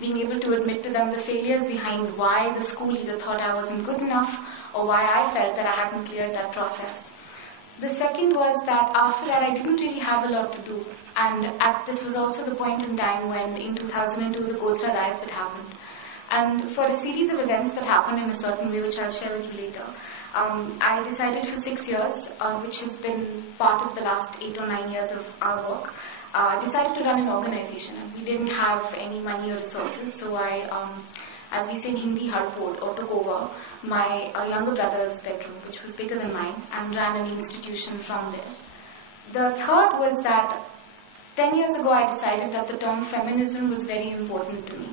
being able to admit to them the failures behind why the school either thought I wasn't good enough or why I felt that I hadn't cleared that process. The second was that after that I didn't really have a lot to do, and this was also the point in time when in 2002 the Godhra riots had happened. And for a series of events that happened in a certain way, which I'll share with you later, I decided for 6 years, which has been part of the last 8 or 9 years of our work, I decided to run an organization. And we didn't have any money or resources, so I, as we say in Hindi, hardpod, or took over my younger brother's bedroom, which was bigger than mine, and ran an institution from there. The third was that 10 years ago I decided that the term feminism was very important to me.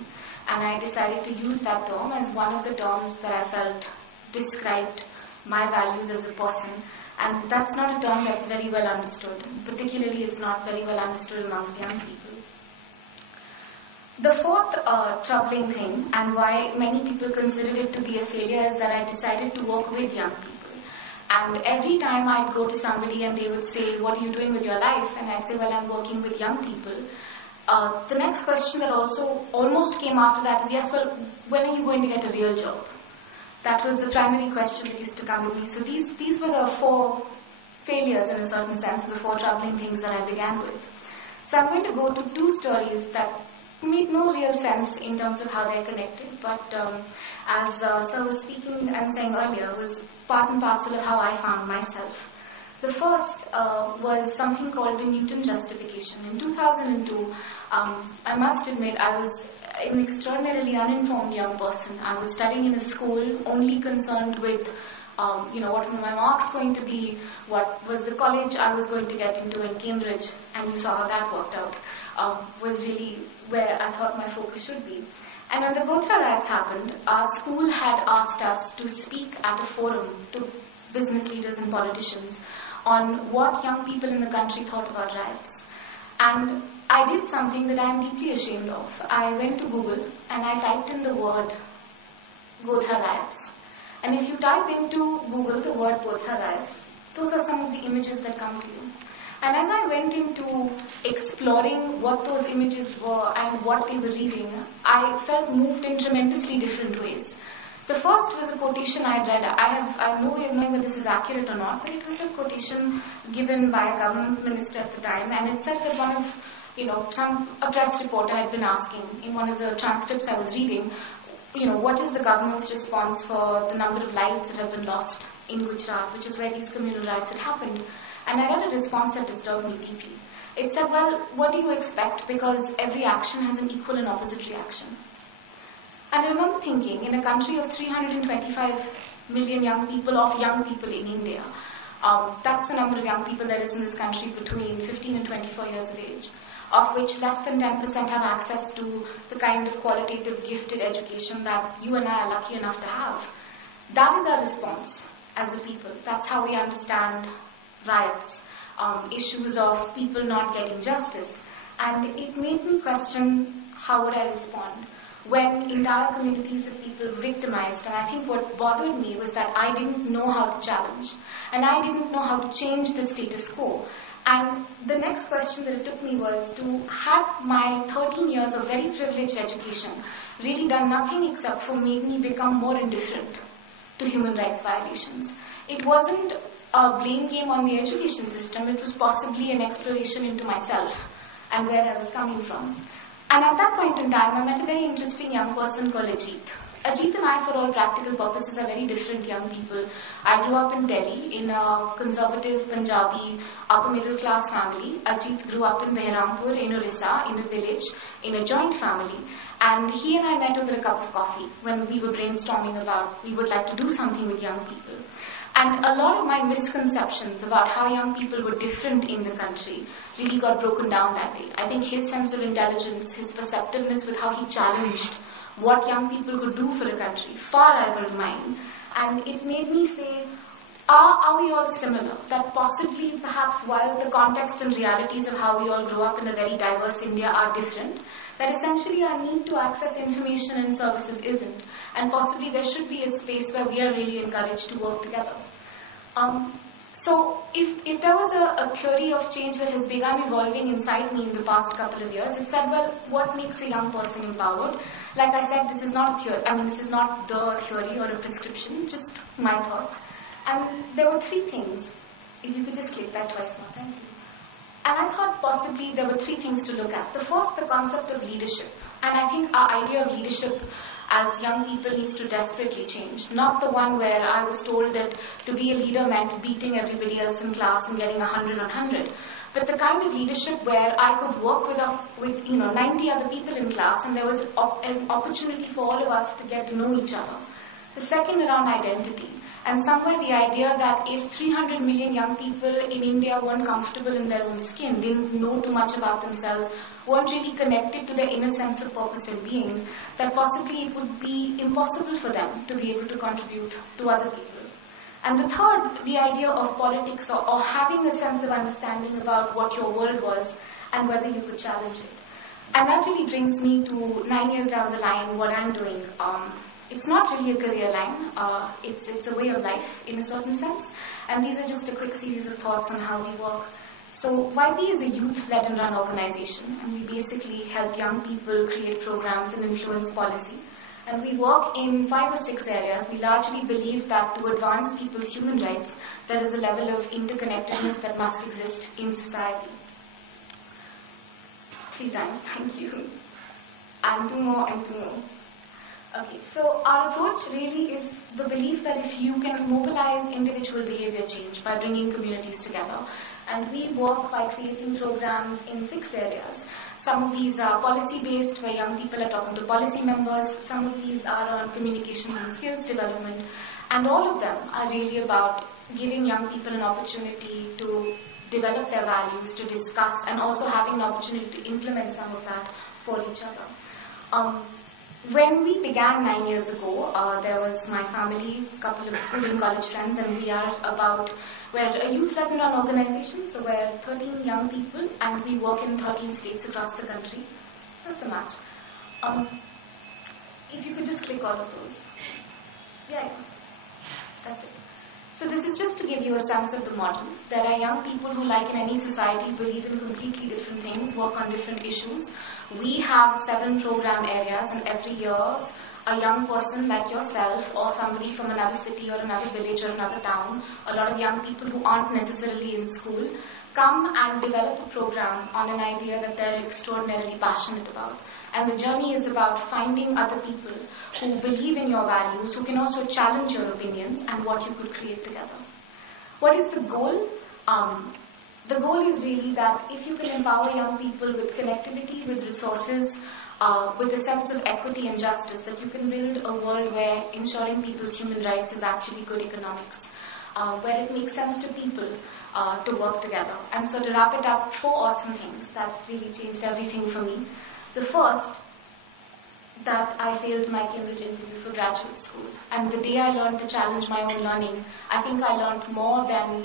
And I decided to use that term as one of the terms that I felt described my values as a person. And that's not a term that's very well understood. Particularly, it's not very well understood amongst young people. The fourth troubling thing, and why many people consider it to be a failure, is that I decided to work with young people. And every time I'd go to somebody and they would say, "What are you doing with your life?" And I'd say, "Well, I'm working with young people." The next question that also almost came after that is, "Yes, well, when are you going to get a real job?" That was the primary question that used to come with me. So these were the four failures, in a certain sense, the four troubling things that I began with. So I'm going to go to two stories that made no real sense in terms of how they're connected, but as Sir was speaking and saying earlier, was part and parcel of how I found myself. The first was something called the Newton justification. In 2002, I must admit, I was an extraordinarily uninformed young person. I was studying in a school only concerned with, what were my marks going to be, what was the college I was going to get into in Cambridge, and you saw how that worked out, was really where I thought my focus should be. And when the Godhra riots happened, our school had asked us to speak at a forum to business leaders and politicians on what young people in the country thought about riots. And I did something that I am deeply ashamed of. I went to Google and I typed in the word Godhra riots. And if you type into Google the word Godhra riots, those are some of the images that come to you. And as I went into exploring what those images were and what they were reading, I felt moved in tremendously different ways. The first was a quotation I had read. I have no way of knowing whether this is accurate or not, but it was a quotation given by a government minister at the time, and it said that one of, a press reporter had been asking in one of the transcripts I was reading, what is the government's response for the number of lives that have been lost in Gujarat, which is where these communal riots had happened. And I read a response that disturbed me deeply. It said, "Well, what do you expect? Because every action has an equal and opposite reaction." And I remember thinking, in a country of 325 million young people in India, that's the number of young people there is in this country between 15 and 24 years of age, of which less than 10% have access to the kind of qualitative, gifted education that you and I are lucky enough to have. That is our response as a people. That's how we understand riots, issues of people not getting justice. And it made me question, how would I respond when entire communities of people were victimized? And I think what bothered me was that I didn't know how to challenge, and I didn't know how to change the status quo. And the next question that it took me was to have my 13 years of very privileged education really done nothing except for make me become more indifferent to human rights violations. It wasn't a blame game on the education system, it was possibly an exploration into myself and where I was coming from. And at that point in time, I met a very interesting young person called Ajit. Ajit and I, for all practical purposes, are very different young people. I grew up in Delhi in a conservative Punjabi upper middle class family. Ajit grew up in Behrampur in Orissa, in a village, in a joint family. And he and I met over a cup of coffee when we were brainstorming about we would like to do something with young people. And a lot of my misconceptions about how young people were different in the country really got broken down that day. I think his sense of intelligence, his perceptiveness with how he challenged what young people could do for the country far rivaled mine. And it made me say, are we all similar? That possibly, perhaps, while the context and realities of how we all grew up in a very diverse India are different, that essentially our need to access information and services isn't. And possibly there should be a space where we are really encouraged to work together. So if there was a theory of change that has begun evolving inside me in the past couple of years, it said, well, what makes a young person empowered? Like I said, this is not a theory. I mean, this is not the theory or a prescription, just my thoughts. And there were three things. If you could just click that twice more, thank you. And I thought possibly there were three things to look at. The first, the concept of leadership. And I think our idea of leadership as young people needs to desperately change. Not the one where I was told that to be a leader meant beating everybody else in class and getting 100 on 100. But the kind of leadership where I could work with 90 other people in class, and there was an opportunity for all of us to get to know each other. The second, around identity. And somewhere the idea that if 300 million young people in India weren't comfortable in their own skin, didn't know too much about themselves, weren't really connected to their inner sense of purpose and being, that possibly it would be impossible for them to be able to contribute to other people. And the third, the idea of politics or having a sense of understanding about what your world was and whether you could challenge it. And that really brings me to 9 years down the line, what I'm doing. It's not really a career line, it's a way of life in a certain sense. And these are just a quick series of thoughts on how we work. So YB is a youth-led and run organization, and we basically help young people create programs and influence policy. And we work in 5 or 6 areas. We largely believe that to advance people's human rights, there is a level of interconnectedness that must exist in society. 3 times, thank you. And 2 more, and 2 more. Okay, so our approach really is the belief that if you can mobilize individual behavior change by bringing communities together, and we work by creating programs in 6 areas. Some of these are policy-based, where young people are talking to policy members. Some of these are on communications and skills development. And all of them are really about giving young people an opportunity to develop their values, to discuss, and also having an opportunity to implement some of that for each other. When we began 9 years ago, there was my family, a couple of school and college friends, and we're a youth-led and run organization, so we're 13 young people, and we work in 13 states across the country. That's a match. If you could just click all of those. Yeah, that's it. So this is just to give you a sense of the model. There are young people who, like in any society, believe in completely different things, work on different issues. We have 7 program areas, and every year, a young person like yourself or somebody from another city or another village or another town, a lot of young people who aren't necessarily in school, come and develop a program on an idea that they're extraordinarily passionate about. And the journey is about finding other people who believe in your values, who can also challenge your opinions and what you could create together. What is the goal? The goal is really that if you can empower young people with connectivity, with resources, with a sense of equity and justice, that you can build a world where ensuring people's human rights is actually good economics, where it makes sense to people to work together. And so to wrap it up, 4 awesome things that really changed everything for me. The first, that I failed my Cambridge interview for graduate school. And the day I learned to challenge my own learning, I think I learned more than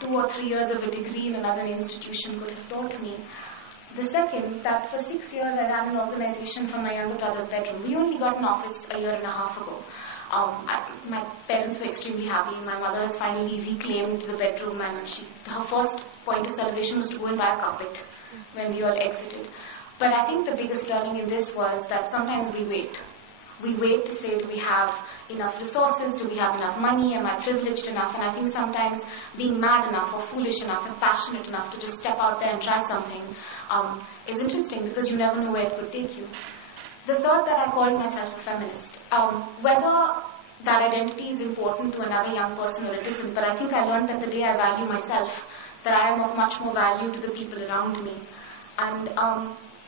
2 or 3 years of a degree in another institution could have taught me. The second, that for 6 years I ran an organization from my younger brother's bedroom. We only got an office a year and a half ago. My parents were extremely happy. My mother has finally reclaimed the bedroom, and her first point of celebration was to go and buy a carpet when we all exited. But I think the biggest learning in this was that sometimes we wait. We wait to say, do we have enough resources? Do we have enough money? Am I privileged enough? And I think sometimes being mad enough or foolish enough or passionate enough to just step out there and try something is interesting, because you never know where it could take you. The third, that I called myself a feminist. Whether that identity is important to another young person or it isn't, but I think I learned that the day I value myself, that I am of much more value to the people around me. And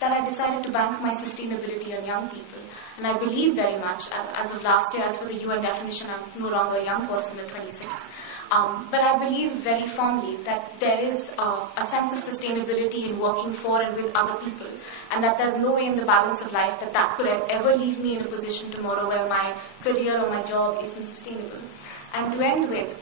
that I decided to bank my sustainability on young people. And I believe very much, as of last year, as for the UN definition, I'm no longer a young person at 26. But I believe very firmly that there is a sense of sustainability in working for and with other people, and that there's no way in the balance of life that could ever leave me in a position tomorrow where my career or my job isn't sustainable. And to end with,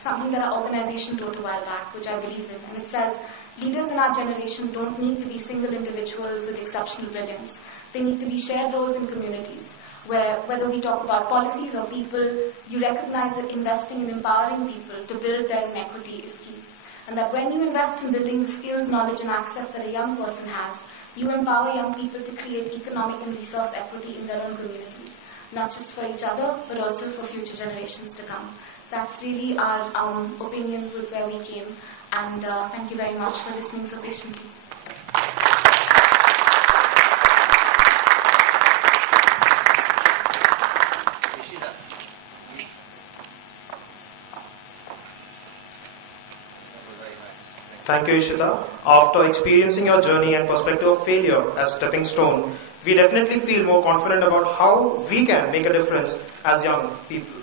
something that our organization wrote a while back, which I believe in, and it says, leaders in our generation don't need to be single individuals with exceptional brilliance. They need to be shared roles in communities, where whether we talk about policies or people, you recognize that investing in empowering people to build their own equity is key. And that when you invest in building the skills, knowledge and access that a young person has, you empower young people to create economic and resource equity in their own communities, not just for each other, but also for future generations to come. That's really our opinion with where we came. And thank you very much for listening so patiently. Thank you, Ishita. After experiencing your journey and perspective of failure as stepping stone, we definitely feel more confident about how we can make a difference as young people.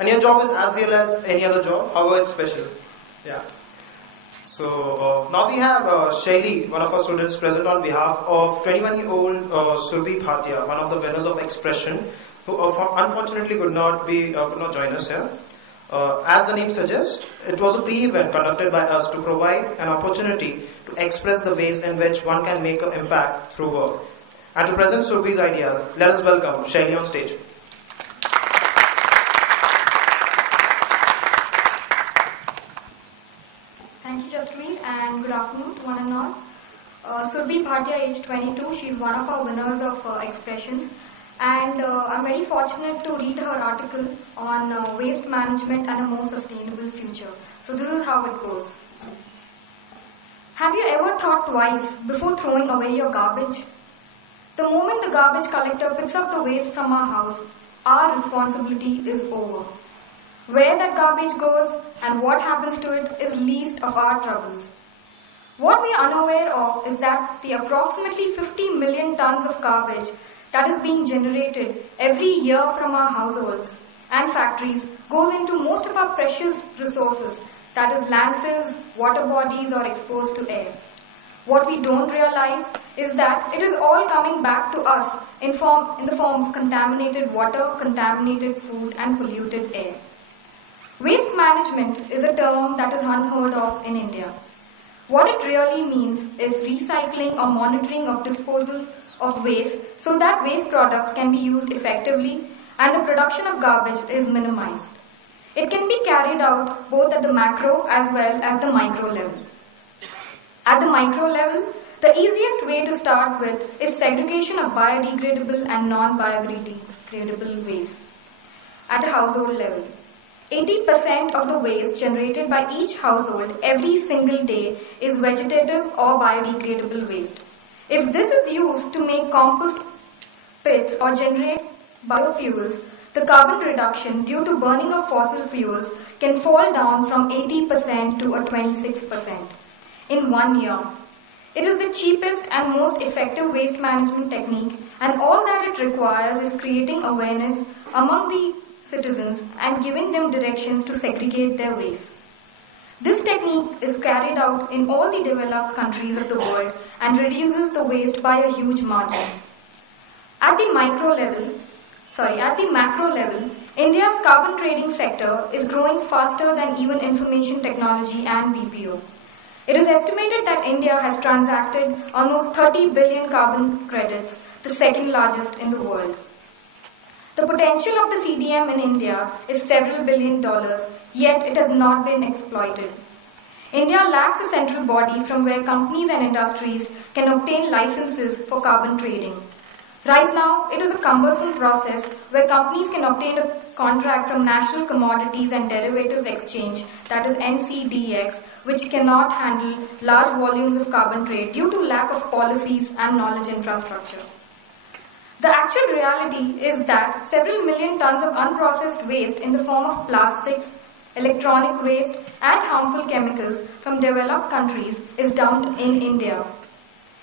And your job is as real as any other job, however it's special. Yeah. So now we have Shaili, one of our students, present on behalf of 21-year-old Surbhi Bhatia, one of the winners of Expression, who unfortunately could not join us here. As the name suggests, it was a pre-event conducted by us to provide an opportunity to express the ways in which one can make an impact through work. And to present Surbhi's idea, let us welcome Shaili on stage. Thank you, Chaturveer, and good afternoon to one and all. Surbhi Bhatia, age 22, she is one of our winners of Expressions. And I'm very fortunate to read her article on waste management and a more sustainable future. So this is how it goes. Have you ever thought twice before throwing away your garbage? The moment the garbage collector picks up the waste from our house, our responsibility is over. Where that garbage goes and what happens to it is least of our troubles. What we are unaware of is that the approximately 50 million tons of garbage that is being generated every year from our households and factories goes into most of our precious resources, that is landfills, water bodies or exposed to air. What we don't realize is that it is all coming back to us in the form of contaminated water, contaminated food and polluted air. Waste management is a term that is unheard of in India. What it really means is recycling or monitoring of disposal of waste so that waste products can be used effectively and the production of garbage is minimized. It can be carried out both at the macro as well as the micro level. At the micro level, the easiest way to start with is segregation of biodegradable and non-biodegradable waste. At a household level, 80% of the waste generated by each household every single day is vegetative or biodegradable waste. If this is used to make compost pits or generate biofuels, the carbon reduction due to burning of fossil fuels can fall down from 80% to 26% in 1 year. It is the cheapest and most effective waste management technique, and all that it requires is creating awareness among the citizens and giving them directions to segregate their waste. This technique is carried out in all the developed countries of the world and reduces the waste by a huge margin. At the macro level, India's carbon trading sector is growing faster than even information technology and BPO. It is estimated that India has transacted almost 30 billion carbon credits, the second largest in the world. The potential of the CDM in India is several $billions, yet it has not been exploited. India lacks a central body from where companies and industries can obtain licenses for carbon trading. Right now, it is a cumbersome process where companies can obtain a contract from National Commodities and Derivatives Exchange, that is NCDEX, which cannot handle large volumes of carbon trade due to lack of policies and knowledge infrastructure. The actual reality is that several million tons of unprocessed waste in the form of plastics, electronic waste and harmful chemicals from developed countries is dumped in India.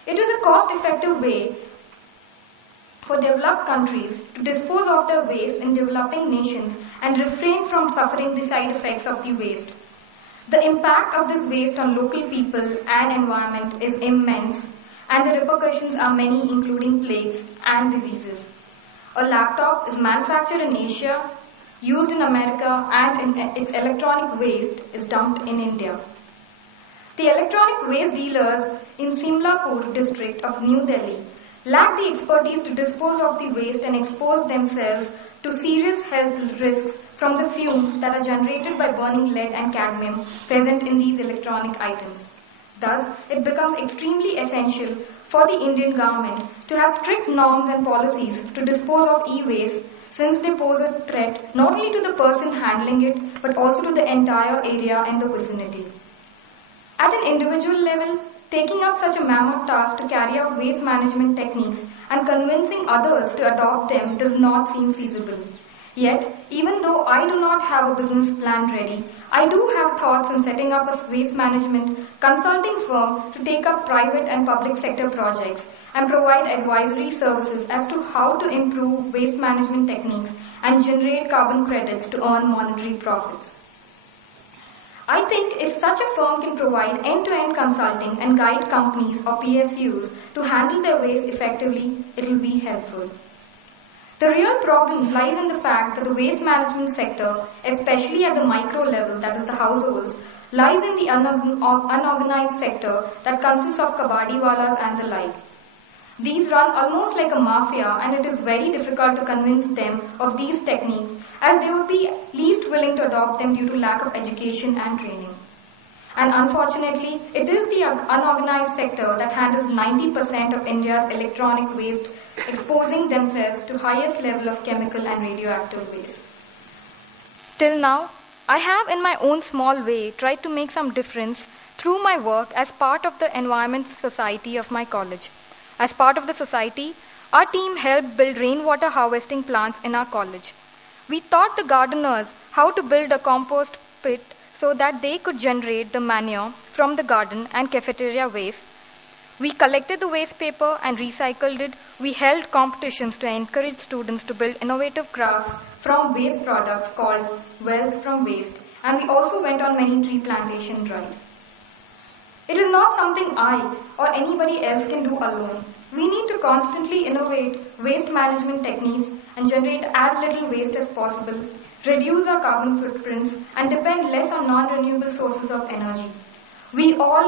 It is a cost-effective way for developed countries to dispose of their waste in developing nations and refrain from suffering the side effects of the waste. The impact of this waste on local people and environment is immense, and the repercussions are many, including plagues and diseases. A laptop is manufactured in Asia, used in America, and its electronic waste is dumped in India. The electronic waste dealers in Simlapur district of New Delhi lack the expertise to dispose of the waste and expose themselves to serious health risks from the fumes that are generated by burning lead and cadmium present in these electronic items. Thus, it becomes extremely essential for the Indian government to have strict norms and policies to dispose of e-waste, since they pose a threat not only to the person handling it but also to the entire area and the vicinity. At an individual level, taking up such a mammoth task to carry out waste management techniques and convincing others to adopt them does not seem feasible. Yet, even though I do not have a business plan ready, I do have thoughts on setting up a waste management consulting firm to take up private and public sector projects and provide advisory services as to how to improve waste management techniques and generate carbon credits to earn monetary profits. I think if such a firm can provide end-to-end consulting and guide companies or PSUs to handle their waste effectively, it will be helpful. The real problem lies in the fact that the waste management sector, especially at the micro level, that is the households, lies in the unorganized sector that consists of kabadiwalas and the like. These run almost like a mafia, and it is very difficult to convince them of these techniques, as they would be least willing to adopt them due to lack of education and training. And unfortunately, it is the unorganized sector that handles 90% of India's electronic waste, exposing themselves to highest level of chemical and radioactive waste. Till now, I have in my own small way tried to make some difference through my work as part of the Environment Society of my college. As part of the society, our team helped build rainwater harvesting plants in our college. We taught the gardeners how to build a compost pit so that they could generate the manure from the garden and cafeteria waste. We collected the waste paper and recycled it. We held competitions to encourage students to build innovative crafts from waste products called Wealth from Waste, and we also went on many tree plantation drives. It is not something I or anybody else can do alone. We need to constantly innovate waste management techniques and generate as little waste as possible, reduce our carbon footprints, and depend less on non-renewable sources of energy. We all